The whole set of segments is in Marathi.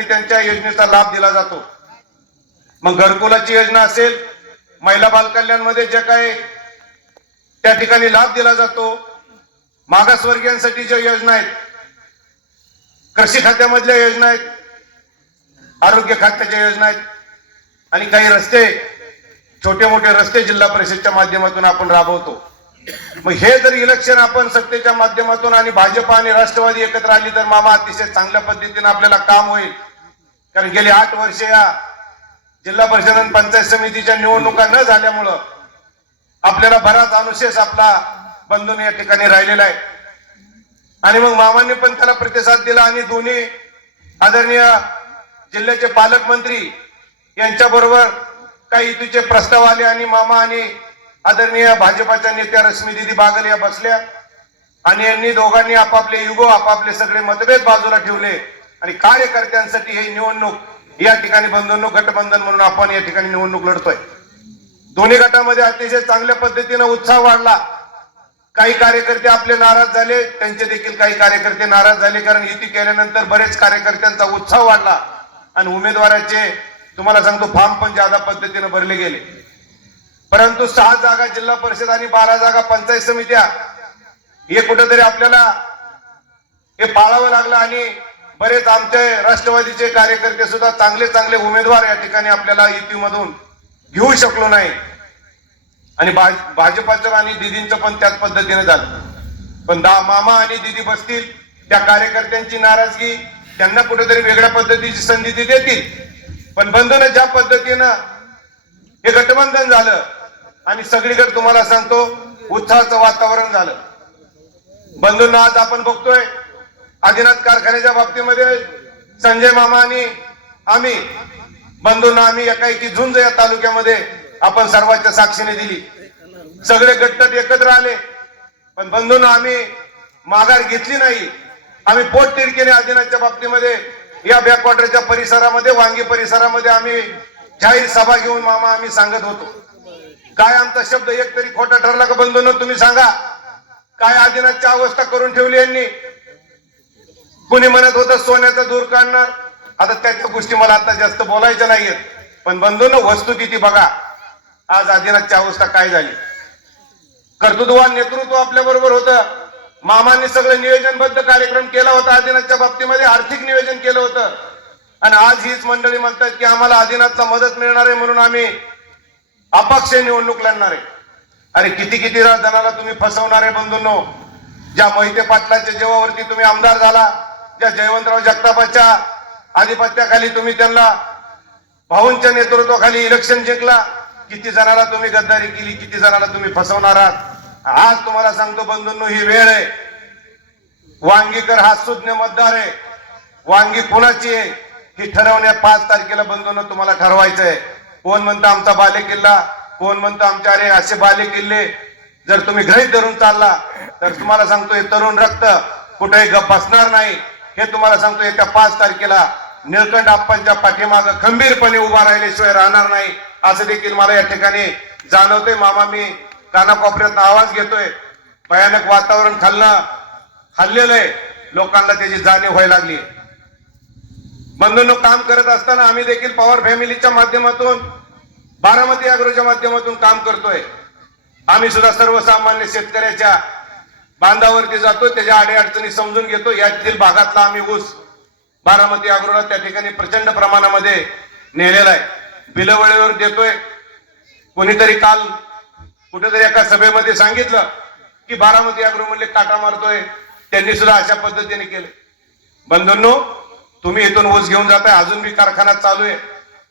ठिकाणी त्यांच्या योजनेचा लाभ दिला जातो। मग घरकुलाची योजना असेल, महिला बाल कल्याण मध्ये जे काय त्या ठिकाणी लाभ दिला जातो, मागासवर्गीयांसाठी ज्या योजना आहेत, कृषी खात्यामधल्या योजना आहेत, आरोग्य खात्याच्या योजना आहेत आणि काही रस्ते, छोटे मोठे रस्ते जिल्हा परिषदच्या माध्यमातून आपण राबवतो। मग हे जर इलेक्शन आपण सत्तेच्या माध्यमातून आणि भाजप आणि राष्ट्रवादी एकत्र आली तर मामा अतिशय चांगल्या पद्धतीने आपल्याला काम होईल। कारण गेली 8 वर्षे या जिल्हा परिषद आणि पंचायत समितीच्या निवडणुका न झाल्यामुळं आपल्याला बराच अनुशेष आपला बंधून या ठिकाणी राहिलेला आहे आणि मग मामांनी पण त्याला प्रतिसाद दिला आणि दोन्ही आदरणीय जिल्ह्याचे पालकमंत्री यांच्याबरोबर काही युतीचे प्रस्ताव आले आणि मामा आणि आदरणीय भाजपाच्या नेत्या रश्मी दीदी बागल या बसल्या आणि यांनी दोघांनी आपापले युगो, आपापले सगळे मतभेद बाजूला ठेवले आणि कार्यकर्त्यांसाठी ही निवडणूक या ठिकाणी बंधूंनो गठबंधन म्हणून आपण या ठिकाणी निवडणूक लढतोय। दोन्ही गटामध्ये अतिशय चांगल्या पद्धतीने उत्साह वाढला। काही कार्यकर्ते आपले नाराज झाले, त्यांचे देखील काही कार्यकर्ते नाराज झाले, कारण युती केल्यानंतर बरेच कार्यकर्त्यांचा उत्साह वाढला आणि उमेदवाराचे तुम्हाला सांगतो फॉर्म पण ज्यादा पद्धतीने भरले गेले। परंतु 6 जागा जिल्हा परिषद आणि 12 जागा पंचायत समित्या हे कुठेतरी आपल्याला हे पाळावं लागलं आणि बरेच आमचे राष्ट्रवादीचे कार्यकर्ते सुद्धा चांगले उमेदवार या ठिकाणी आपल्याला युतीमधून घेऊ शकलो नाही आणि भाजपाचं आणि दीदींचं पण त्याच पद्धतीने झालं। पण मामा आणि दीदी बसतील, त्या कार्यकर्त्यांची नाराजगी त्यांना कुठेतरी वेगळ्या पद्धतीची संधी देतील। पण बंधूंना ज्या पद्धतीनं हे गठबंधन झालं आणि सगळीकडे तुम्हाला सांगतो उत्साहाचं वातावरण झालं। बंधूंना आज आपण बघतोय आदिनाथ कारखान्याच्या बाबतीमध्ये संजय मामा आणि आम्ही बंधूंना आम्ही एकाएकी झुंज या तालुक्यामध्ये आपण सर्वांच्या साक्षीने दिली। सगळे गटतट एकत्र आले, पण बंधूंना आम्ही माघार घेतली नाही। आम्ही पोटतिडकीने आदिनाथच्या बाबतीमध्ये या बॅकवॉटरच्या परिसरामध्ये, वांगी परिसरामध्ये आम्ही जाहीर सभा घेऊन मामा आम्ही सांगत होतो। काय आमचा शब्द एक तरी खोटा ठरला का बंधूंनो? तुम्ही सांगा, काय आदिनाथची अवस्था करून ठेवली यांनी? कुणी म्हणत होतं सोन्याचा दूर काढणार, आता त्याच्या गोष्टी मला आता जास्त बोलायच्या नाहीयेत, पण बंधूंनो वस्तुस्थिती बघा, आज आदिनाथची अवस्था काय झाली। कर्तृत्ववान नेतृत्व आपल्या बरोबर होतं, मामांनी सगळं नियोजनबद्ध कार्यक्रम केला होता, आदिनाथच्या बाबतीमध्ये आर्थिक नियोजन केलं होतं आणि आज हीच मंडळी म्हणतात की आम्हाला आदिनाथला मदत मिळणार आहे म्हणून आम्ही अपक्ष निवडणूक लढणार आहे। अरे किती जणाला तुम्ही फसवणार आहे बंधूंनो? ज्या मोहिते पाटलाच्या जेवावरती तुम्ही आमदार झाला, ज्या जयवंतराव जगतापाच्या आधिपत्याखाली तुम्ही त्यांना भाऊंच्या नेतृत्वाखाली इलेक्शन जिंकला, किती जणाला तुम्ही गद्दारी केली, किती जणाला तुम्ही फसवणार आहात। आज तुम्हाला सांगतो बंधूंनो ही वेळ आहे। वांगीकर हा सुज्ञ मतदार आहे, वांगी कुणाची आहे ही ठरवण्यात 5 तारखेला बंधूंनो तुम्हाला ठरवायचं आहे। कोण म्हणतं आमचा बाले किल्ला, कोण म्हणतं आमच्या अरे असे बाले किल्ले, जर तुम्ही गृहीत धरून चालला तर तुम्हाला सांगतो हे तरुण रक्त कुठेही गप बसणार नाही। हे तुम्हाला सांगतो येत्या 5 तारखेला निळकंठ आप्पांच्या पाठीमागं खंबीरपणे उभा राहिल्याशिवाय राहणार नाही, असं देखील मला या ठिकाणी जाणवतंय। मामा मी कानाकोपऱ्यात आवाज घेतोय, भयानक वातावरण खाल्लं हल्लेलं आहे, लोकांना त्याची जाणीव व्हायला लागली। बंधूंनो काम करत असताना आम्ही देखील पवार फॅमिलीच्या माध्यमातून, बारामती अॅग्रोच्या माध्यमातून काम करतोय। आम्ही सुद्धा सर्वसामान्य शेतकऱ्याच्या बांधावरती जातो, त्याच्या अडीअडचणी समजून घेतो। यातील भागातला आम्ही ऊस बारामती अॅग्रोला त्या ठिकाणी प्रचंड प्रमाणामध्ये नेलेला आहे, बिलं वेळेवर देतोय। कोणीतरी काल कुठेतरी एका सभेमध्ये सांगितलं की बारामती अॅग्रो म्हणले काटा मारतोय, त्यांनी सुद्धा अशा पद्धतीने केले। बंधूंनो तुम्ही इथून ऊस घेऊन जाताय, अजून बी कारखाना चालू आहे,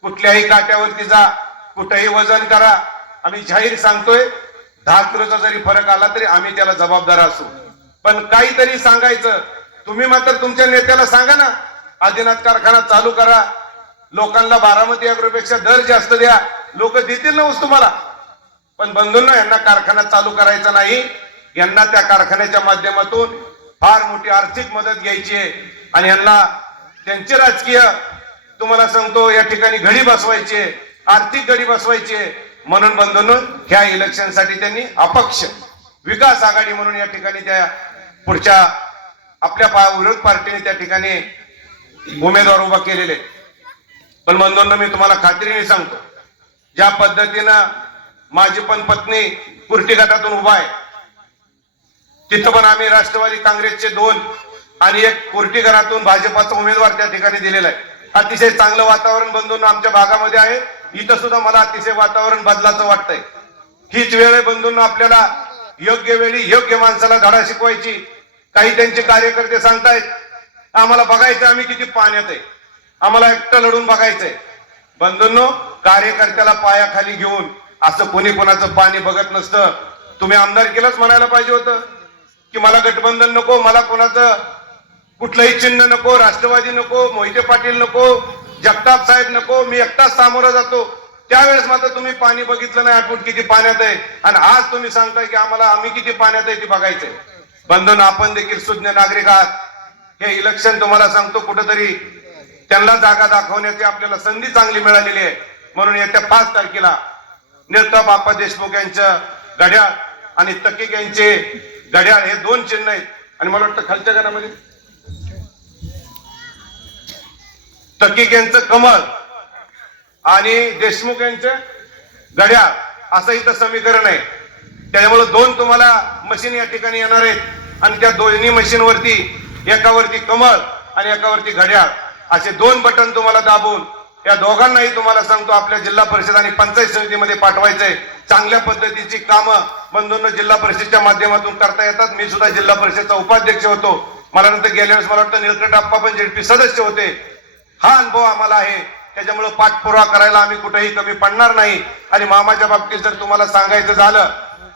कुठल्याही काट्यावरती जा, कुठेही वजन करा। आम्ही जाहीर सांगतोय 10 किलोचा जरी फरक आला तरी आम्ही त्याला जबाबदार असू, पण काहीतरी सांगायचं। तुम्ही मात्र तुमच्या नेत्याला सांगा ना आदिनाथ कारखाना चालू करा, लोकांना बारामती अॅग्रोपेक्षा दर जास्त द्या, लोक देतील ना ऊस तुम्हाला। पण बंधूंनो यांना कारखाना चालू करायचा नाही, यांना त्या कारखान्याच्या माध्यमातून फार मोठी आर्थिक मदत घ्यायची आहे आणि यांना त्यांचे राजकीय तुम्हाला सांगतो या ठिकाणी घडी बसवायची आहे, आर्थिक घडी बसवायची आहे। म्हणून बंधूंनो ह्या इलेक्शनसाठी त्यांनी अपक्ष विकास आघाडी म्हणून या ठिकाणी त्या पुढच्या आपल्या विरोध पार्टीने त्या ठिकाणी उमेदवार उभा केलेले. पण बंधूंनो, मी तुम्हाला खात्रीने सांगतो, ज्या पद्धतीनं माझी पण पत्नी कुर्टी गटातून उभा आहे, तिथं पण आम्ही राष्ट्रवादी काँग्रेसचे 2 आणि 1 कुर्टी गटातून भाजपाचा उमेदवार त्या ठिकाणी दिलेला आहे. अतिशय चांगलं वातावरण बंधूंनो आमच्या भागामध्ये आहे. इथं सुद्धा मला अतिशय वातावरण बदलाचं वाटतंय. हीच वेळ आहे बंधूंनो, आपल्याला योग्य वेळी योग्य माणसाला धडा शिकवायची. काही त्यांचे कार्यकर्ते सांगतायत आम्हाला बघायचं आम्ही किती पाण्यात आहे, आम्हाला एकटं लढून बघायचंय. बंधूंनो, कार्यकर्त्याला पायाखाली घेऊन असं कोणी कोणाचं पाणी बघत नसतं. तुम्ही आमदारकीलाच म्हणायला पाहिजे होतं की मला गठबंधन नको, मला कोणाचं कुठलंही चिन्ह नको, राष्ट्रवादी नको, मोहिते पाटील नको, जगताप साहेब नको, मी एकटाच सामोरं जातो. त्यावेळेस मात्र तुम्ही पाणी बघितलं नाही, आपण किती पाण्यात आहे, आणि आज तुम्ही सांगताय की आम्ही किती पाण्यात आहे ते बघायचंय. बंधूंनो, आपण देखील सुज्ञ नागरिक आहात. हे इलेक्शन तुम्हाला सांगतो कुठेतरी त्यांना जागा दाखवण्याची आपल्याला संधी चांगली मिळालेली आहे. म्हणून येत्या 5 तारखेला निळकंठ बाप्पा देशमुख यांचं घड्याळ आणि तकीक यांचे घड्याळ हे 2 चिन्ह आहेत. आणि मला वाटतं खालच्या घरामध्ये तकीक यांचं कमळ आणि देशमुख यांचं घड्याळ असं इथं समीकरण आहे. त्याच्यामुळे 2 तुम्हाला मशीन या ठिकाणी येणार आहेत आणि त्या दोन्ही मशीनवरती एकावरती कमळ आणि एकावरती घड्याळ असे 2 बटन तुम्हाला दाबून या दोघांनाही तुम्हाला सांगतो आपल्या जिल्हा परिषद आणि पंचायत समितीमध्ये पाठवायचंय. चांगल्या पद्धतीची कामं बंधूंनो जिल्हा परिषदच्या माध्यमातून करता येतात. मी सुद्धा जिल्हा परिषदचा उपाध्यक्ष होतो. मला नंतर गेल्या वेळेस मला वाटतं निळकंठ आप्पा पण जेडपी सदस्य होते. हा अनुभव आम्हाला आहे. त्याच्यामुळे पाठपुरावा करायला आम्ही कुठेही कमी पडणार नाही. आणि मामाच्या बाबतीत जर तुम्हाला सांगायचं झालं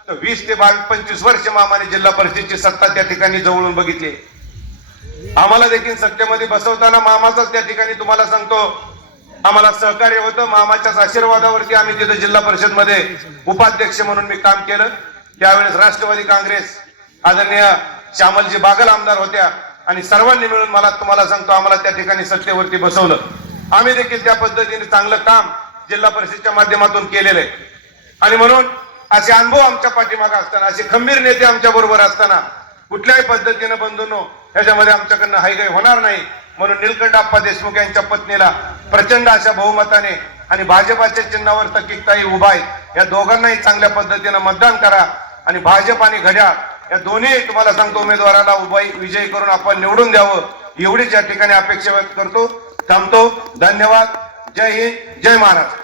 तर 20 ते 22-25 वर्ष मामाने जिल्हा परिषदेची सत्ता त्या ठिकाणी जवळून बघितली. आम्हाला देखील सत्तेमध्ये बसवताना मामाचाच त्या ठिकाणी तुम्हाला सांगतो आम्हाला सहकार्य होतं. मामाच्याच आशीर्वादावरती आम्ही तिथे जिल्हा परिषद मध्ये उपाध्यक्ष म्हणून मी काम केलं. त्यावेळेस राष्ट्रवादी काँग्रेस आदरणीय श्यामलजी बागल आमदार होत्या आणि सर्वांनी मिळून मला तुम्हाला सांगतो आम्हाला त्या ठिकाणी सत्तेवरती बसवलं. आम्ही देखील त्या पद्धतीने चांगलं काम जिल्हा परिषदच्या माध्यमातून केलेलं आहे. आणि म्हणून असे अनुभव आमच्या पाठीमागे असताना, असे खंबीर नेते आमच्या बरोबर असताना कुठल्याही पद्धतीनं बंधूंनो ह्याच्यामध्ये आमच्याकडनं हायगाई होणार नाही. म्हणून निळकंठ आप्पा देशमुख यांच्या पत्नीला प्रचंड अशा बहुमताने आणि भाजपाच्या चिन्हावर तकीकताई उभा आहे. या दोघांनाही चांगल्या पद्धतीनं मतदान करा आणि भाजप आणि घड्याळ या दोन्ही तुम्हाला सांगतो उमेदवाराला विजयी करून आपण निवडून द्यावं एवढीच या ठिकाणी अपेक्षा व्यक्त करतो. थांबतो. धन्यवाद. जय हिंद, जय महाराष्ट्र.